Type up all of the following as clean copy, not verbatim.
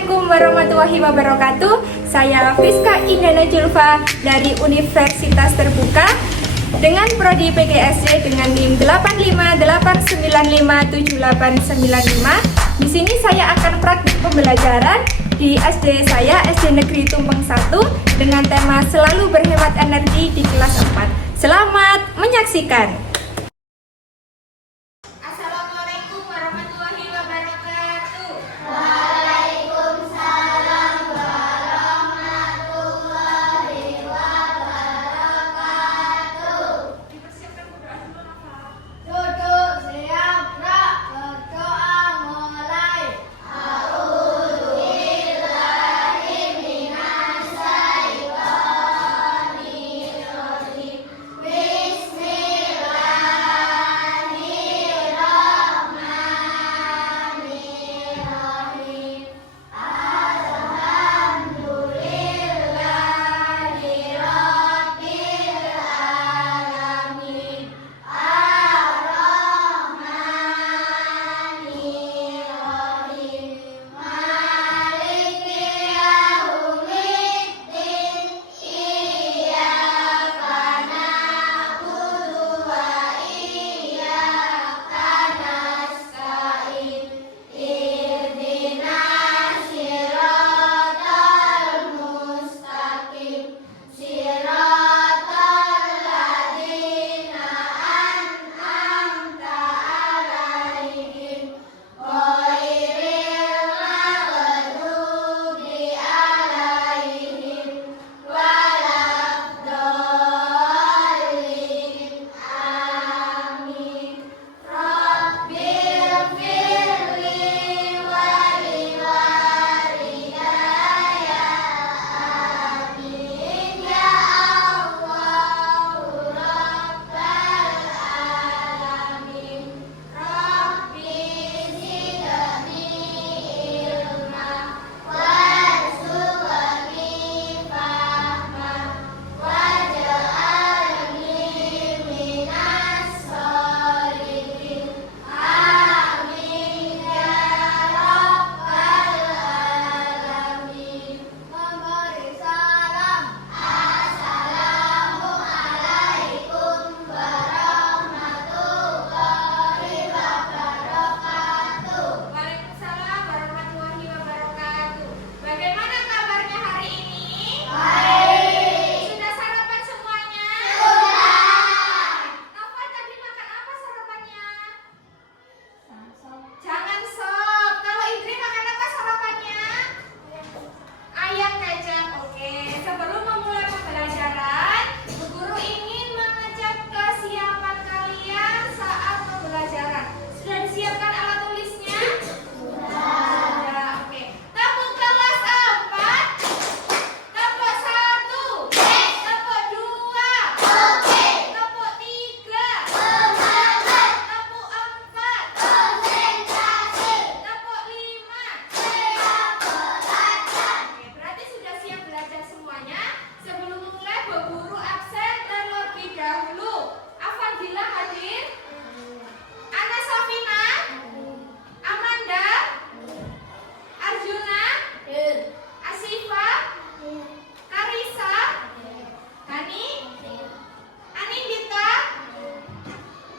Assalamualaikum warahmatullahi wabarakatuh. Saya Fiska Indana Julfa dari Universitas Terbuka dengan prodi PGSD dengan NIM 85895785. Di sini saya akan praktik pembelajaran di SD saya, SD Negeri Tumpeng 1 dengan tema selalu berhemat energi di kelas 4. Selamat menyaksikan. Assalamualaikum warahmatullahi wabarakatuh. Waalaikumsalam warahmatullahi wabarakatuh. Dipersiapkan berdoa dulu, Nafa. Duduk siap, gerak, berdoa mulai. A'udzubillahi minasyaitonirrajim. Bismillahirrahmanirrahim. Alhamdulillahi rabbil alamin. Ar-Rahmanir-Rahim. Maliki yaumiddin. Iyyaka na'budu wa iyyaka nasta'in. Ihdinas siratal mustaqim. Siratal ladzina an'amta 'alaihim ghairil maghdubi 'alaihim waladdallin. Amin. Rabbil firli wa liwalidayya. Amin ya Allah rabbal alamin. Rabbi zidni ilma warzuqni fahma waj'alni minas sholihin. Amin ya rabbal alamin. Memberi salam. Assalamualaikum warahmatullahi wabarakatuh. Waalaikumsalam warahmatullahi wabarakatuh. Bagaimana kabarnya hari ini? Baik. Sudah sarapan semuanya? Sudah. Nafa tadi makan apa sarapannya? Jangan sop. Kalau Indri makan apa sarapannya? Ayam kecap. Oke. Sebelum memulai pembelajaran, Bu Guru ingin mengecek kesiapan kalian saat pembelajaran. Sudah disiapkan alat tulisnya? Sudah. Oke. Tepuk kelas 4. Tepuk 1. Tepuk 2. Tepuk 3. Tepuk 4. Tepuk 5. Oke, berarti sudah siap belajar semuanya. Sebelum mulai, Bu Guru absen terlebih dahulu. Afandila hadir? Ana Safina? Amanda? Arjuna? Asifa? Karisa? Hani? Anindita?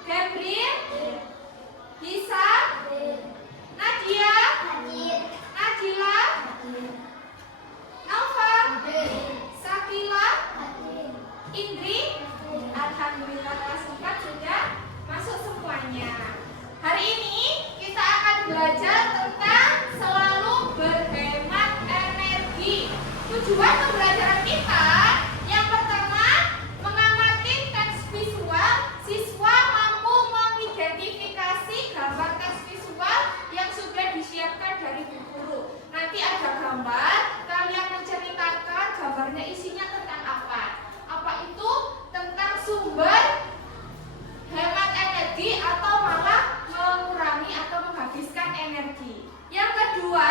Gabriel? Hisa? Nadia? Najila? Nova? Sakila? Indri? Alhamdulillah kelas 4 sudah masuk semuanya. Hari ini kita akan belajar tentang selalu berhemat energi. Tujuan pembelajaran kita yang pertama mengamati teks visual. Siswa mampu mengidentifikasi gambar teks visual yang sudah disiapkan dari Bu Guru. Nanti ada gambar, kalian menceritakan gambarnya isinya tentang apa. Apa itu? Tentang sumber hemat energi atau malah mengurangi atau menghabiskan energi. Yang kedua,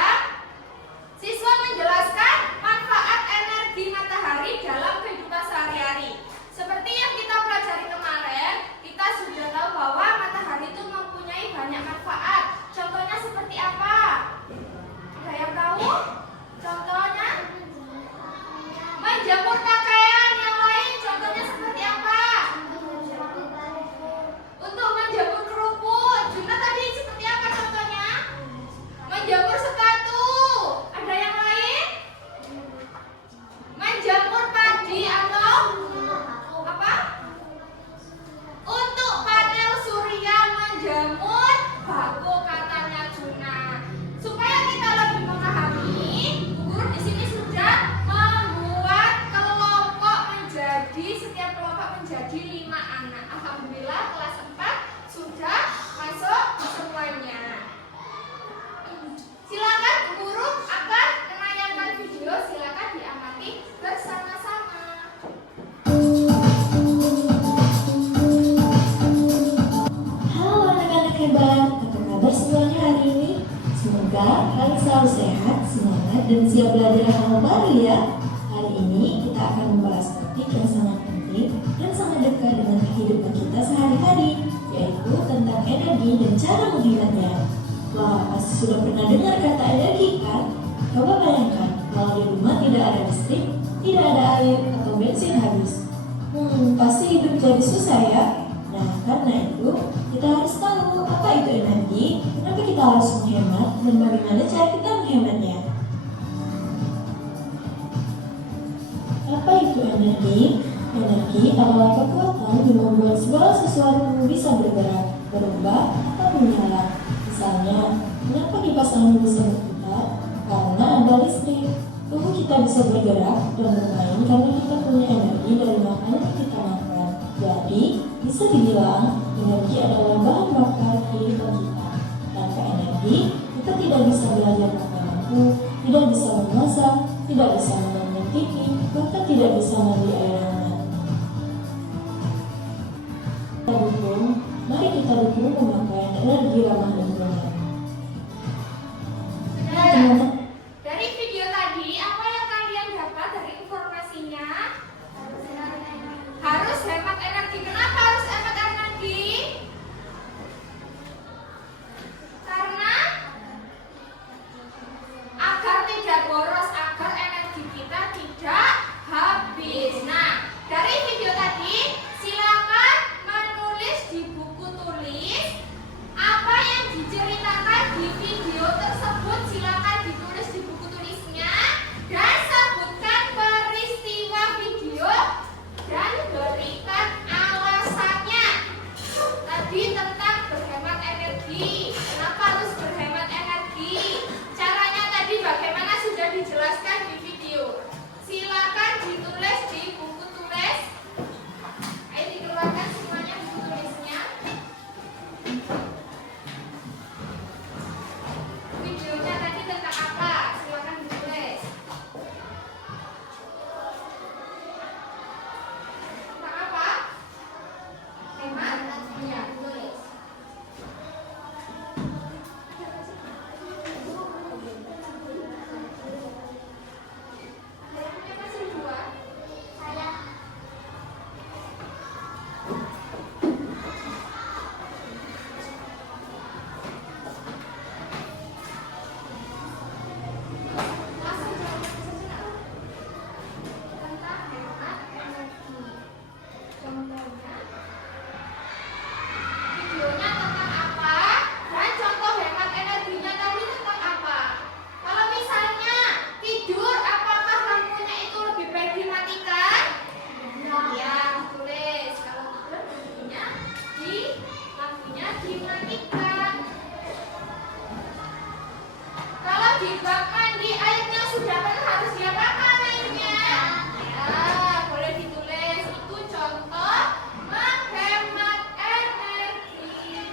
siswa menjelaskan manfaat energi matahari dalam kehidupan sehari-hari. Seperti yang kita pelajari kemarin, kita sudah tahu bahwa matahari itu mempunyai banyak manfaat. Contohnya seperti apa? Ada yang tahu? kalian selalu sehat, semangat, dan siap belajar hal baru ya. Hari ini kita akan membahas topik yang sangat penting dan sangat dekat dengan kehidupan kita sehari-hari, yaitu tentang energi dan cara menghematnya. Wah, pasti sudah pernah dengar kata energi kan? Coba bayangkan, kalau di rumah tidak ada listrik, tidak ada air, atau bensin habis. Pasti hidup jadi susah ya. Nah, karena itu kita harus tahu apa itu energi, kenapa kita harus menghemat, dan bagaimana cara kita menghematnya. Apa itu energi? Energi adalah kekuatan yang membuat segala sesuatu bisa bergerak, berubah, atau menyala. Misalnya, kenapa kipas angin bisa berputar? Karena ada listrik. Tubuh kita bisa bergerak dan bermain karena kita punya energi dari makanan yang kita makan. Jadi, bisa dibilang energi adalah bahan bakar kehidupan kita. Tanpa energi, kita tidak bisa belajar pakai lampu, tidak bisa memasak, tidak bisa menonton TV, bahkan tidak bisa mandi air hangat. Mari kita dukung pemakaian energi ramah lingkungan. Dari video tadi, apa yang kalian dapat dari informasinya? Harus hemat energi. Kenapa harus hemat energi? Karena agar tidak boros, agar energi kita tidak habis. Nah, dari video tadi, silakan menulis di buku tulis apa yang diceritakan di video tersebut. Silakan ditulis di buku tulisnya dan sebutkan peristiwa video dan berikan alasannya. Tadi tentang berhemat energi. Kenapa harus berhemat energi? Caranya tadi bagaimana sudah dijelaskan di video. Silakan ditulis di buku tulis. Ayo dikeluarkan semuanya buku tulisnya. Videonya tadi tentang apa? Silakan ditulis. Tentang apa? Hemat? Iya, tulis. Ada yang punya masih dua? Langsung jawab saja. Tentang hemat energi. Contohnya, videonya tentang apa? Dan contoh hemat energinya tadi tentang apa? Kalau misalnya tidur, apakah lampunya itu lebih baik dimatikan? Ya, tulis. Kalau tidur, lampunya dimatikan. Kalau di bak mandi airnya sudah penuh, harus diapakan airnya? Ya, boleh ditulis. Itu contoh menghemat energi.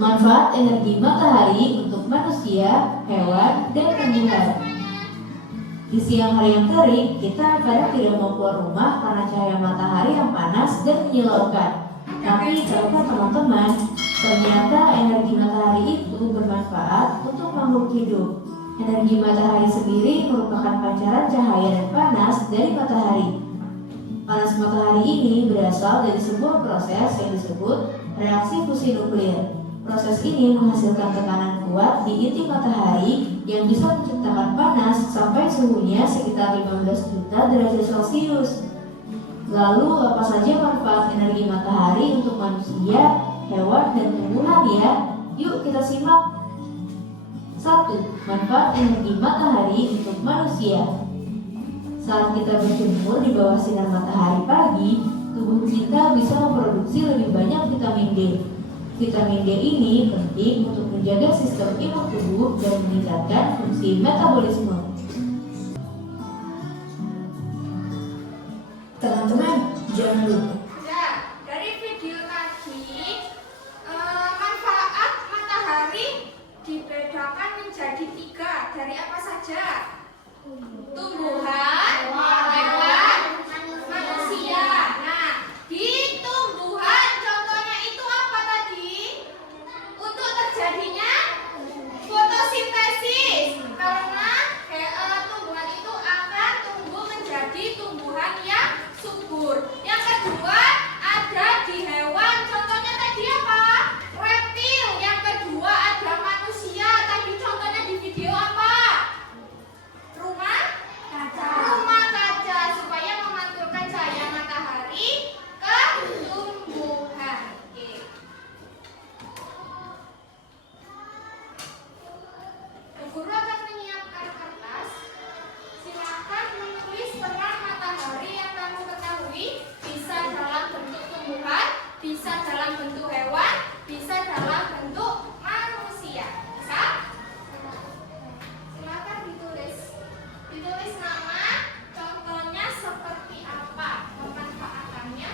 Manfaat energi matahari untuk manusia, hewan, dan tumbuhan. Di siang hari yang terik, kita kadang tidak mau keluar rumah karena cahaya matahari yang panas dan menyilaukan. Tapi tahukah teman-teman, ternyata energi matahari itu bermanfaat untuk makhluk hidup. Energi matahari sendiri merupakan pancaran cahaya dan panas dari matahari. Panas matahari ini berasal dari sebuah proses yang disebut reaksi fusi nuklir. Proses ini menghasilkan tekanan kuat di inti matahari yang bisa menciptakan panas sampai suhunya sekitar 15 juta derajat Celcius. Lalu apa saja manfaat energi matahari untuk manusia, hewan, dan tumbuhan ya? Yuk kita simak. 1. Manfaat energi matahari untuk manusia. Saat kita berjemur di bawah sinar matahari pagi, tubuh kita bisa memproduksi lebih banyak vitamin D. Vitamin D ini penting untuk menjaga sistem imun tubuh dan meningkatkan fungsi metabolisme. Teman-teman, jangan lupa. Nah, dari video tadi, manfaat matahari dibedakan menjadi 3. Dari apa saja? Tumbuhan, hewan, manusia. Nah, di tumbuhan contohnya itu apa tadi? Untuk terjadinya fotosintesis. Karena tumbuhan itu akan tumbuh menjadi tumbuhan yang subur. Yang kedua, ada di hewan. Contohnya tadi apa? Reptil. Yang kedua ada manusia. Tadi contohnya di video apa? Rumah kaca supaya memantulkan cahaya matahari ke tumbuhan. Oke. Guru akan menyiapkan kertas. Silakan menulis peran matahari yang kamu ketahui. Bisa dalam bentuk tumbuhan, bisa dalam bentuk hewan, bisa dalam bentuk manusia. Bisa? Silakan ditulis. Ditulis nama, contohnya seperti apa, pemanfaatannya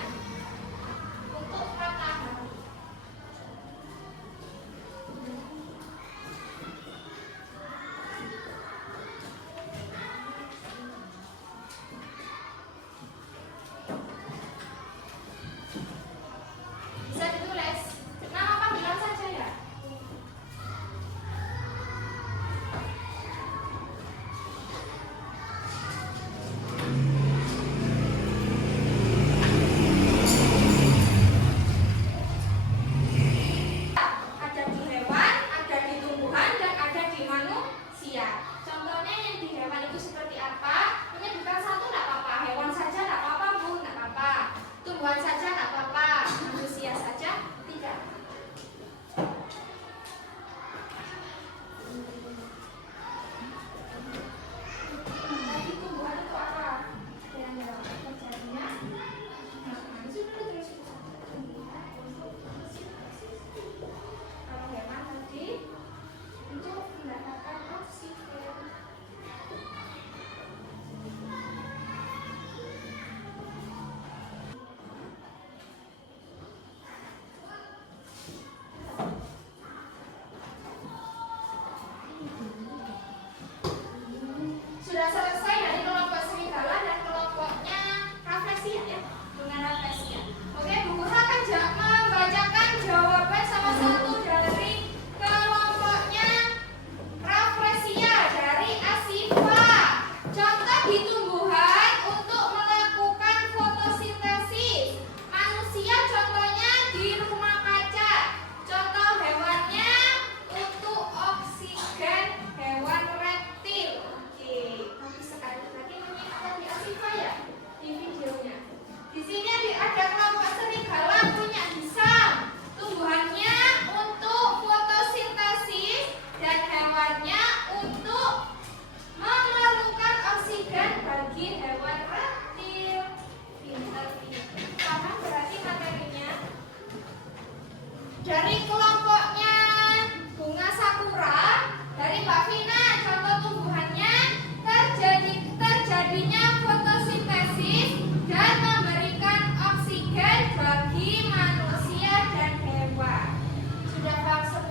untuk matahari. Bisa ditulis nama panggilan saja ya. Ada di hewan, ada di tumbuhan, dan ada di manusia. Contohnya yang di hewan itu seperti apa? Menyebutkan satu tidak apa-apa, hewan saja tidak apa-apa, Bu, tidak apa-apa. Tumbuhan saja tidak apa-apa, manusia saja tidak. Tadi tumbuhan itu apa? Yang terjadinya? Kalau hewan tadi untuk mendapatkan oksigen. Sudah selesai dari kelompok serigala dan kelompoknya Rafflesia ya, bunga Rafflesia. Oke, Bu Guru akan membacakan jawaban salah satu dari kelompoknya Rafflesia dari Asifa. Contoh di tumbuhan untuk melakukan fotosintesis. Manusia contohnya di rumah kaca. Contoh hewannya untuk oksigen hewan reptil. Oke, nanti sekali lagi menyiapkan di Asifa ya di videonya. Di sini ada kelompok serigala punya hisam. Tumbuhannya untuk fotosintesis dan hewannya untuk memerlukan oksigen bagi hewan reptil. Pintar-pintar. Paham berarti materinya? Dari kelompoknya bunga sakura, dari Mbak Vina, contoh tumbuhannya terjadinya fotosintesis dan memberikan oksigen bagi manusia dan hewan. Sudah paham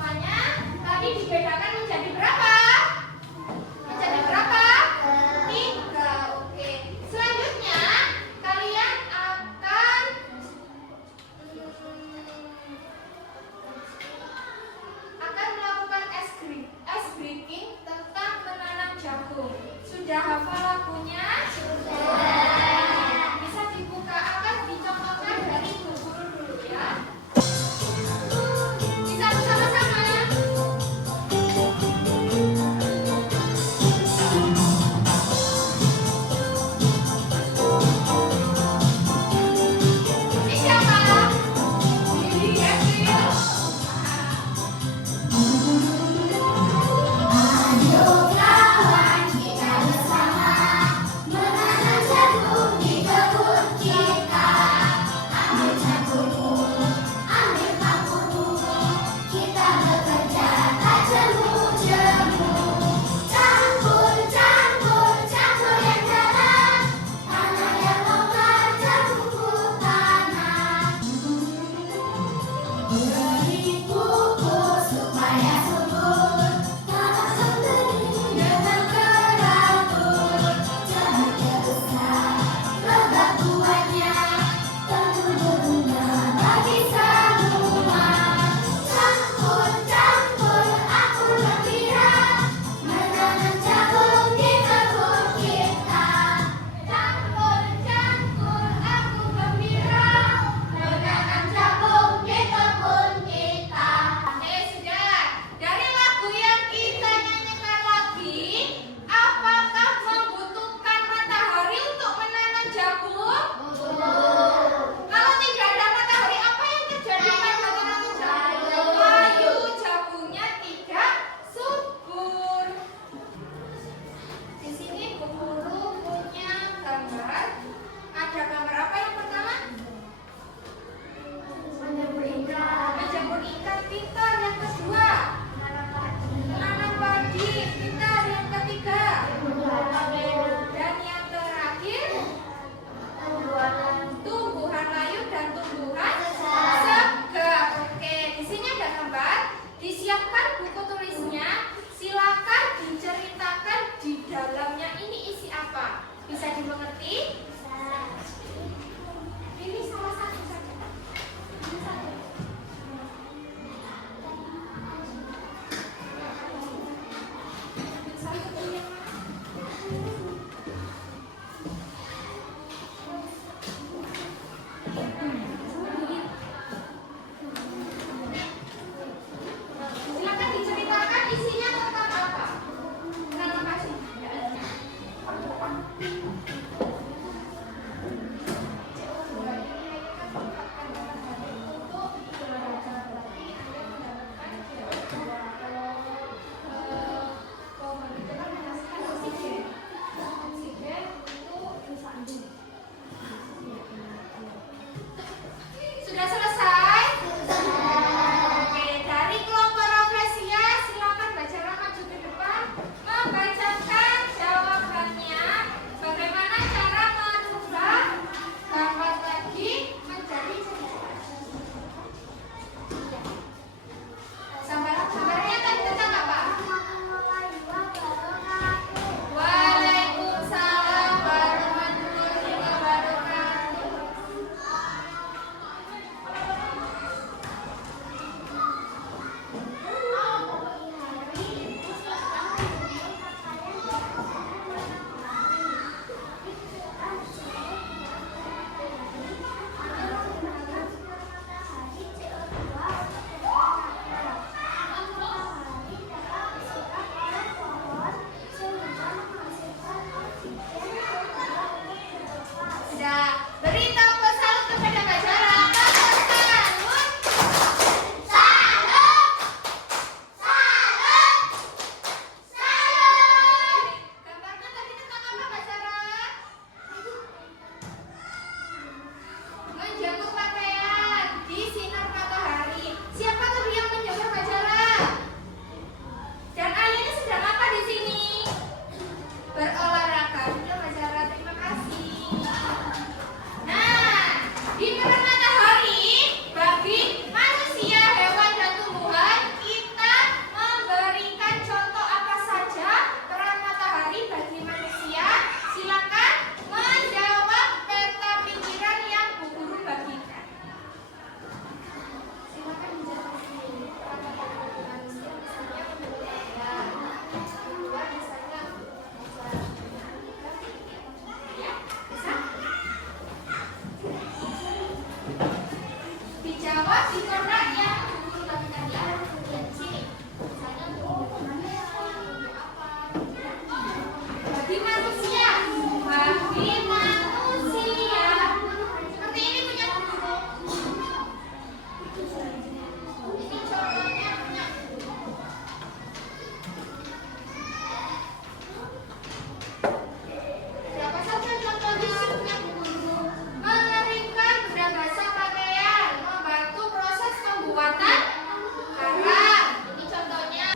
Sudah selesai? Oke, dari kelompok Rafflesia silakan baca maju ke depan membacakan jawabannya. Bagaimana cara merubah gambar lagi menjadi cerita? Gambarnya tadi tentang apa? Waalaikumsalam warahmatullahi wabarakatuh. Sudah, beri tepuk salut kepada Mbak Zara. Tepuk salut. Gambarnya tadi tentang apa Mbak Zara? Menjemur pakaian di sinar matahari. Siapa tadi yang menjemur Mbak Zara? Dan ayahnya sedang apa di sini? Berolahraga. Sudah Mbak Zara, terima kasih. Nah, di sinar matahari bagi manusia, hewan dan tumbuhan kita memberikan contoh apa saja peran matahari bagi manusia. Silakan menjawab peta pikiran yang Bu Guru bagikan. Silakan menjawab sendiri. Peran matahari bagi manusia misalnya menurut Anda. Kedua misalnya ya, bisa? Dijawab di kotak yang Bu Guru bagikan ya. Sini. Misalnya bagi manusia, seperti ini punya Bu Guru. Ini contohnya punya Bu Guru. Berapa saja contohnya punya Bu Guru? Mengeringkan benda basah pakaian, membantu proses pembuatan garam. Ini contohnya.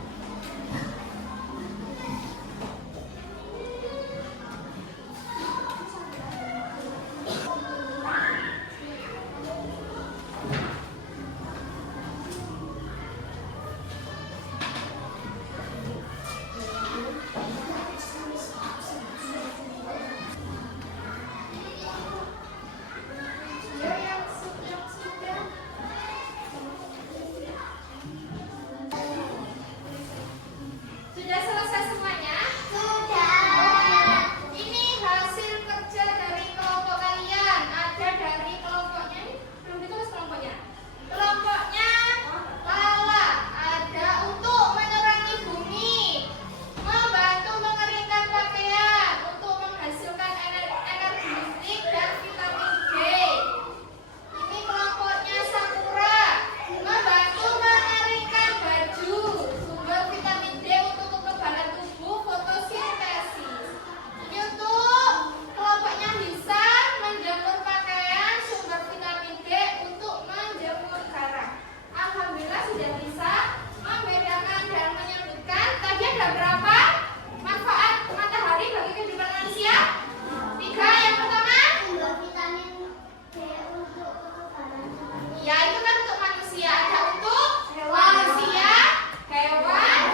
Ya, yang sudah. Sudah selesai semuanya? Ini hasil kerja dari kelompok kalian. Ada dari kelompoknya ini, belum ditulis kelompoknya. Kelompoknya Lala ada untuk menerangi bumi, membantu mengeringkan pakaian, untuk menghasilkan energi listrik dan vitamin D. Ini kelompoknya Sakura, membantu mengeringkan baju, sumber vitamin D untuk kekebalan tubuh, fotosintesis. Ini untuk kelompoknya Lisa, menjemur pakaian, sumber vitamin D untuk menjemur garam. Alhamdulillah sudah bisa membedakan dan menyebutkan tadi ada berapa manfaat matahari bagi kehidupan manusia? 3. Yang pertama, ya itu kan untuk manusia, ada untuk manusia, hewan,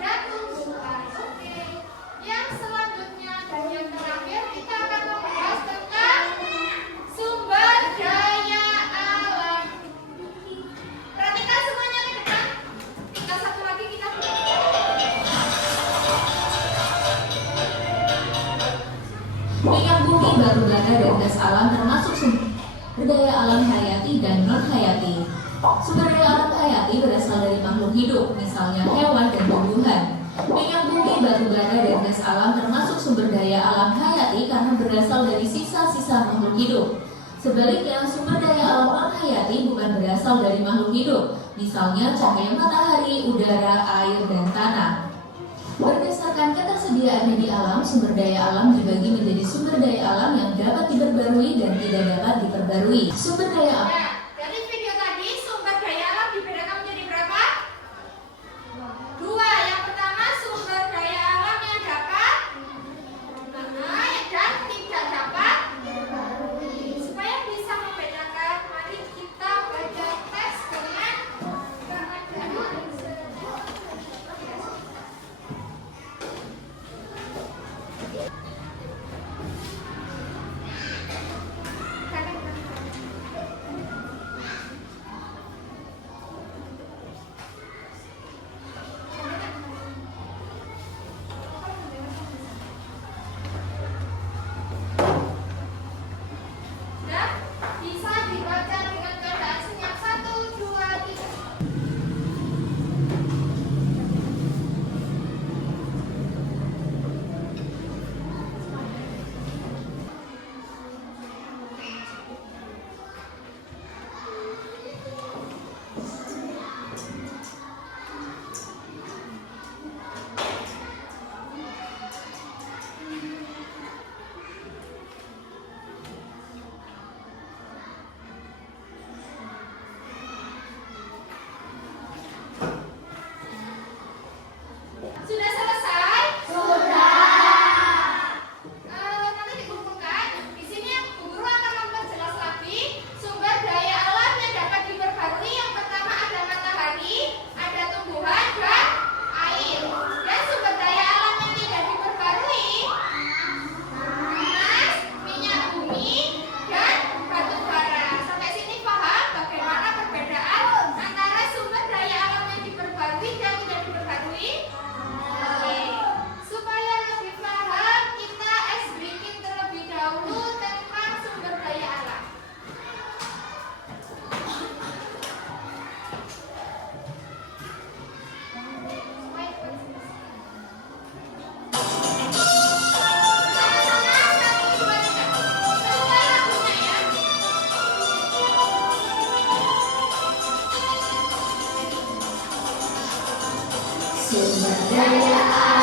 dan tumbuhan. Oke. Yang selanjutnya dan yang terakhir kita akan membahas tentang sumber daya alam. Perhatikan semuanya ke depan. Tinggal satu lagi kita. Minyak bumi, batu bara, dan gas alam termasuk sumber daya alam hayati dan non-hayati. Sumber daya alam hayati berasal dari makhluk hidup, misalnya hewan dan tumbuhan. Minyak bumi, batu bara, dan gas alam termasuk sumber daya alam hayati karena berasal dari sisa-sisa makhluk hidup. Sebaliknya, sumber daya alam non-hayati bukan berasal dari makhluk hidup, misalnya cahaya matahari, udara, air, dan tanah. Berdasarkan ketersediaannya di alam, sumber daya alam dibagi menjadi sumber daya alam yang dapat diperbarui dan tidak dapat diperbarui. Sumber daya alam Jaya